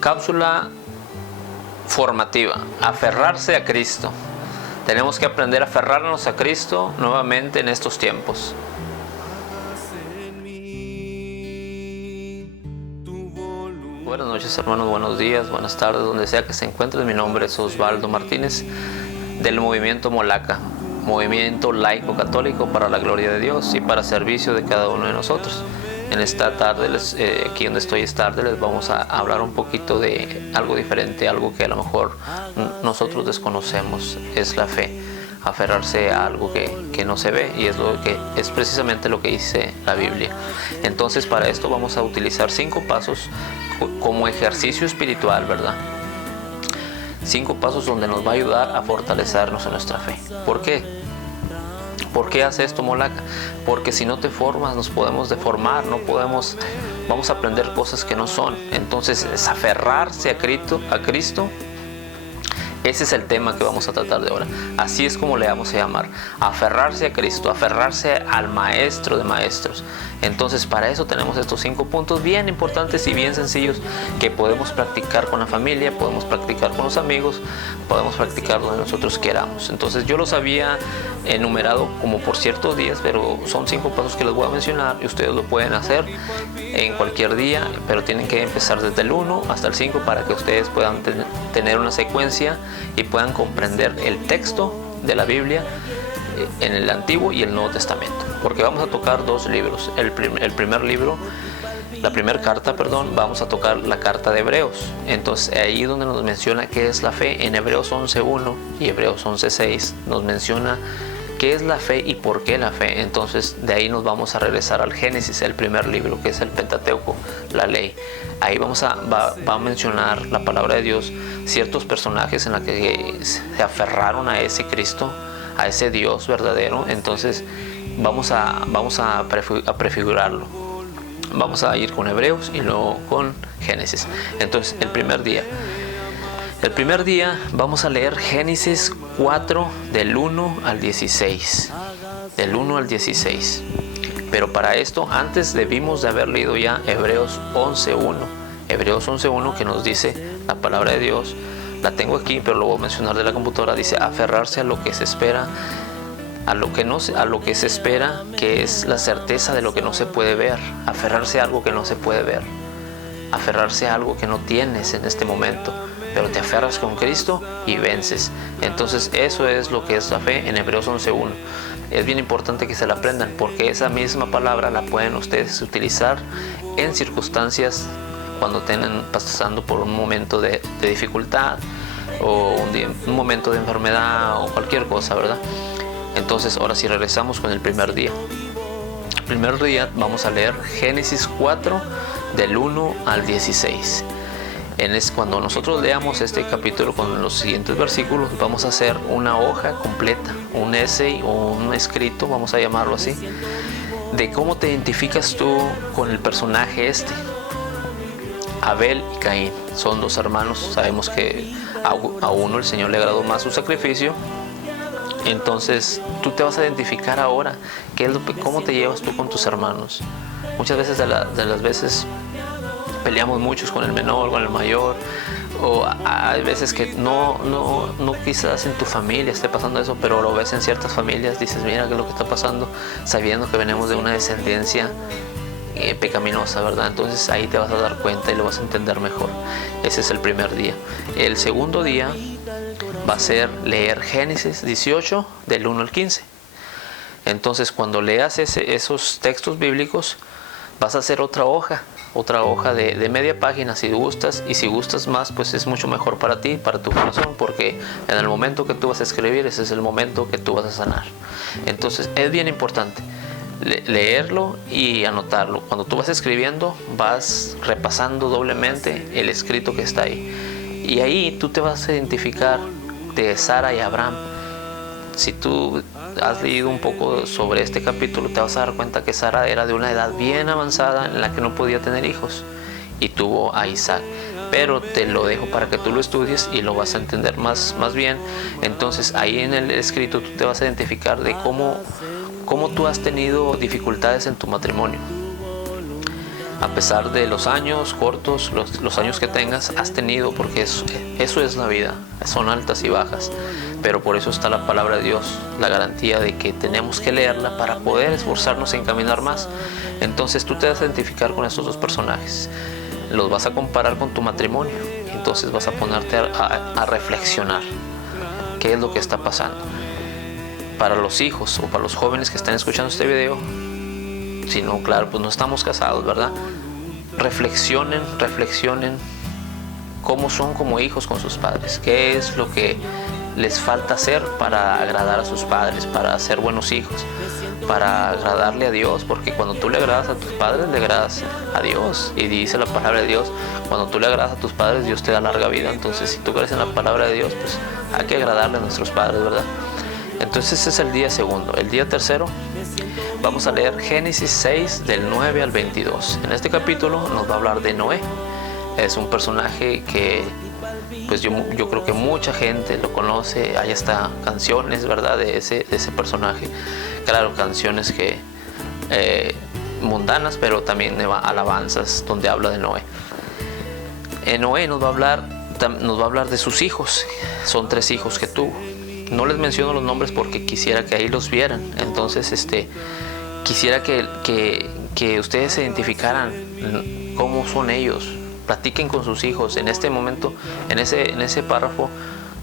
Cápsula formativa: aferrarse a Cristo. Tenemos que aprender a aferrarnos a Cristo nuevamente en estos tiempos. Buenas noches, hermanos, buenos días, buenas tardes, donde sea que se encuentren. Mi nombre es Osvaldo Martínez, del movimiento Molaca, movimiento laico católico para la gloria de Dios y para servicio de cada uno de nosotros. En esta tarde, aquí donde estoy esta tarde, les vamos a hablar un poquito de algo diferente, algo que a lo mejor nosotros desconocemos. Es la fe, aferrarse a algo que no se ve, y es precisamente lo que dice la Biblia. Entonces, para esto vamos a utilizar 5 pasos como ejercicio espiritual, ¿verdad? 5 pasos donde nos va a ayudar a fortalecernos en nuestra fe. ¿Por qué? ¿Por qué hace esto Molaca? Porque si no te formas, nos podemos deformar, vamos a aprender cosas que no son. Entonces, es aferrarse a Cristo. Ese es el tema que vamos a tratar de ahora. Así es como le vamos a llamar: aferrarse a Cristo, aferrarse al Maestro de Maestros. Entonces, para eso tenemos estos 5 puntos bien importantes y bien sencillos que podemos practicar con la familia, podemos practicar con los amigos, podemos practicar donde nosotros queramos. Entonces, yo los había enumerado como por ciertos días, pero son 5 pasos que les voy a mencionar y ustedes lo pueden hacer en cualquier día, pero tienen que empezar desde el 1 hasta el 5 para que ustedes puedan tener una secuencia y puedan comprender el texto de la Biblia en el Antiguo y el Nuevo Testamento, porque vamos a tocar 2 libros. El primer libro, la primera carta, vamos a tocar la carta de Hebreos. Entonces, ahí donde nos menciona qué es la fe, en Hebreos 11.1 y Hebreos 11.6 nos menciona qué es la fe y por qué la fe. Entonces, de ahí nos vamos a regresar al Génesis, el primer libro, que es el Pentateuco, la ley. Ahí va a mencionar la palabra de Dios ciertos personajes en los que se aferraron a ese Cristo, a ese Dios verdadero. Entonces, vamos a prefigurarlo. Vamos a ir con Hebreos y luego con Génesis. Entonces, el primer día vamos a leer Génesis 4 del 1 al 16. Del 1 al 16. Pero para esto, antes debimos de haber leído ya Hebreos 11.1. Hebreos 11.1, que nos dice la palabra de Dios. La tengo aquí, pero lo voy a mencionar de la computadora. Dice: aferrarse a lo que se espera, a lo que se espera, que es la certeza de lo que no se puede ver. Aferrarse a algo que no se puede ver. Aferrarse a algo que no tienes en este momento, pero te aferras con Cristo y vences. Entonces, eso es lo que es la fe en Hebreos 11.1. Es bien importante que se la aprendan, porque esa misma palabra la pueden ustedes utilizar en circunstancias cuando estén pasando por un momento de dificultad, o un momento de enfermedad, o cualquier cosa, ¿verdad? Entonces, ahora sí regresamos con el primer día. El primer día vamos a leer Génesis 4 del 1 al 16. Cuando nosotros leamos este capítulo con los siguientes versículos, vamos a hacer una hoja completa, un essay o un escrito, vamos a llamarlo así, de cómo te identificas tú con el personaje Abel y Caín. Son 2 hermanos. Sabemos que a uno el Señor le agradó más su sacrificio. Entonces, tú te vas a identificar ahora cómo te llevas tú con tus hermanos. Muchas veces de las veces peleamos muchos con el menor, con el mayor, o hay veces que no quizás en tu familia esté pasando eso, pero lo ves en ciertas familias. Dices: mira qué es lo que está pasando, sabiendo que venimos de una descendencia pecaminosa, ¿verdad? Entonces, ahí te vas a dar cuenta y lo vas a entender mejor. Ese es el primer día. El segundo día va a ser leer Génesis 18 del 1 al 15. Entonces, cuando leas esos textos bíblicos, vas a hacer otra hoja de media página si gustas, y si gustas más, pues es mucho mejor para ti, para tu corazón, porque en el momento que tú vas a escribir, ese es el momento que tú vas a sanar. Entonces, es bien importante leerlo y anotarlo. Cuando tú vas escribiendo, vas repasando doblemente el escrito que está ahí, y ahí tú te vas a identificar de Sara y Abraham. Si tú has leído un poco sobre este capítulo, te vas a dar cuenta que Sara era de una edad bien avanzada en la que no podía tener hijos, y tuvo a Isaac. Pero te lo dejo para que tú lo estudies y lo vas a entender más bien. Entonces, ahí en el escrito tú te vas a identificar de cómo tú has tenido dificultades en tu matrimonio. A pesar de los años cortos, los años que tengas, has tenido, porque eso es la vida, son altas y bajas. Pero por eso está la palabra de Dios, la garantía de que tenemos que leerla para poder esforzarnos en caminar más. Entonces tú te vas a identificar con estos dos personajes, los vas a comparar con tu matrimonio, entonces vas a ponerte a reflexionar qué es lo que está pasando. Para los hijos o para los jóvenes que están escuchando este video, si no, claro, pues no estamos casados, ¿verdad? Reflexionen cómo son como hijos con sus padres, qué es lo que les falta hacer para agradar a sus padres, para ser buenos hijos, para agradarle a Dios, porque cuando tú le agradas a tus padres, le agradas a Dios. Y dice la palabra de Dios, cuando tú le agradas a tus padres, Dios te da larga vida. Entonces, si tú crees en la palabra de Dios, pues hay que agradarle a nuestros padres, ¿verdad? Entonces ese es el día segundo. El día tercero vamos a leer Génesis 6 del 9 al 22. En este capítulo nos va a hablar de Noé. Es un personaje que pues yo creo que mucha gente lo conoce. Hay hasta canciones, ¿verdad?, de ese personaje. Claro, canciones que mundanas, pero también alabanzas donde habla de Noé. Noé nos va a hablar de sus hijos. Son 3 hijos que tuvo. No les menciono los nombres porque quisiera que ahí los vieran. Entonces quisiera que ustedes se identificaran cómo son ellos. Platiquen con sus hijos. En este momento, en ese párrafo,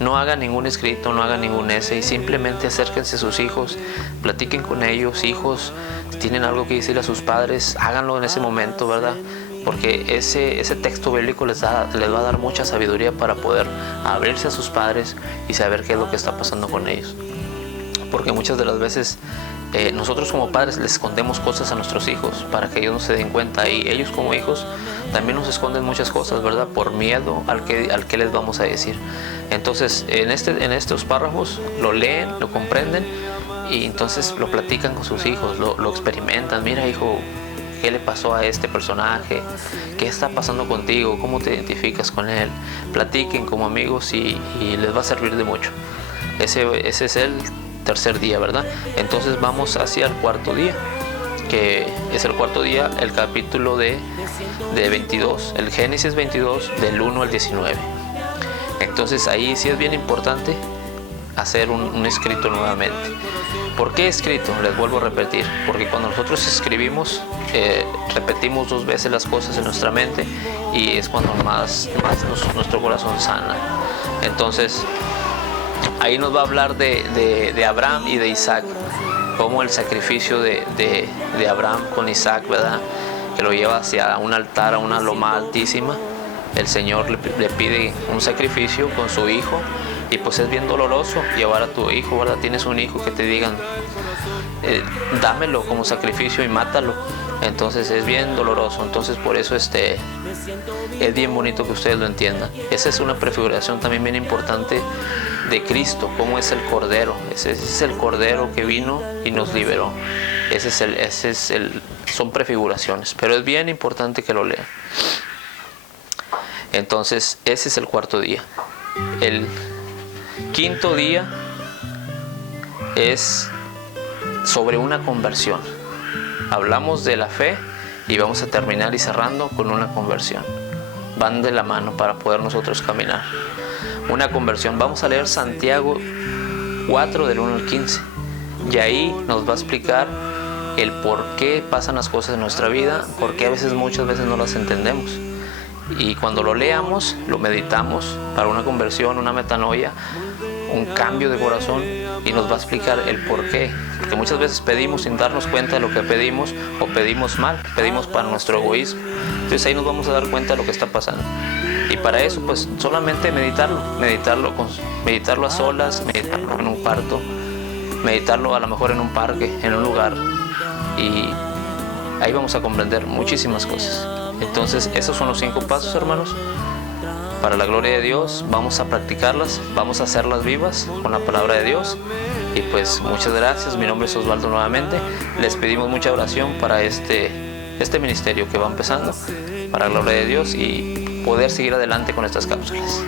no hagan ningún escrito, no hagan ningún essay. Simplemente acérquense a sus hijos, platiquen con ellos. Hijos, si tienen algo que decir a sus padres, háganlo en ese momento, ¿verdad? Porque ese texto bíblico les va a dar mucha sabiduría para poder abrirse a sus padres y saber qué es lo que está pasando con ellos. Porque muchas de las veces nosotros como padres les escondemos cosas a nuestros hijos para que ellos no se den cuenta, y ellos como hijos también nos esconden muchas cosas, ¿verdad? Por miedo al que les vamos a decir. Entonces en estos párrafos lo leen, lo comprenden, y entonces lo platican con sus hijos, lo experimentan. Mira, hijo, ¿qué le pasó a este personaje? ¿Qué está pasando contigo? ¿Cómo te identificas con él? Platiquen como amigos y les va a servir de mucho. Ese es el tercer día, ¿verdad? Entonces vamos hacia el cuarto día, que es el cuarto día, el capítulo de 22, el Génesis 22 del 1 al 19. Entonces ahí sí es bien importante hacer un escrito nuevamente. ¿Por qué escrito? Les vuelvo a repetir, porque cuando nosotros escribimos repetimos 2 veces las cosas en nuestra mente, y es cuando más nuestro corazón sana. Entonces ahí nos va a hablar de Abraham y de Isaac, como el sacrificio de Abraham con Isaac, ¿verdad?, que lo lleva hacia un altar, a una loma altísima. El Señor le pide un sacrificio con su hijo, y pues es bien doloroso llevar a tu hijo, ¿verdad? Tienes un hijo que te digan, dámelo como sacrificio y mátalo. Entonces es bien doloroso. Entonces por eso es bien bonito que ustedes lo entiendan. Esa es una prefiguración también bien importante de Cristo, cómo es el Cordero. Ese es el Cordero que vino y nos liberó. Son prefiguraciones, pero es bien importante que lo lean. Entonces ese es el cuarto día. El quinto día es sobre una conversión. Hablamos de la fe y vamos a terminar y cerrando con una conversión. Van de la mano para poder nosotros caminar. Una conversión. Vamos a leer Santiago 4 del 1 al 15. Y ahí nos va a explicar el por qué pasan las cosas en nuestra vida, porque muchas veces no las entendemos. Y cuando lo leamos, lo meditamos para una conversión, una metanoia, un cambio de corazón, y nos va a explicar el por qué. Porque muchas veces pedimos sin darnos cuenta de lo que pedimos, o pedimos mal, pedimos para nuestro egoísmo. Entonces ahí nos vamos a dar cuenta de lo que está pasando. Y para eso, pues solamente meditarlo a solas, meditarlo en un cuarto, meditarlo a lo mejor en un parque, en un lugar, y ahí vamos a comprender muchísimas cosas. Entonces esos son los 5 pasos, hermanos, para la gloria de Dios. Vamos a practicarlas, vamos a hacerlas vivas con la palabra de Dios. Y pues muchas gracias. Mi nombre es Osvaldo nuevamente. Les pedimos mucha oración para este ministerio que va empezando, para la gloria de Dios, y poder seguir adelante con estas cápsulas.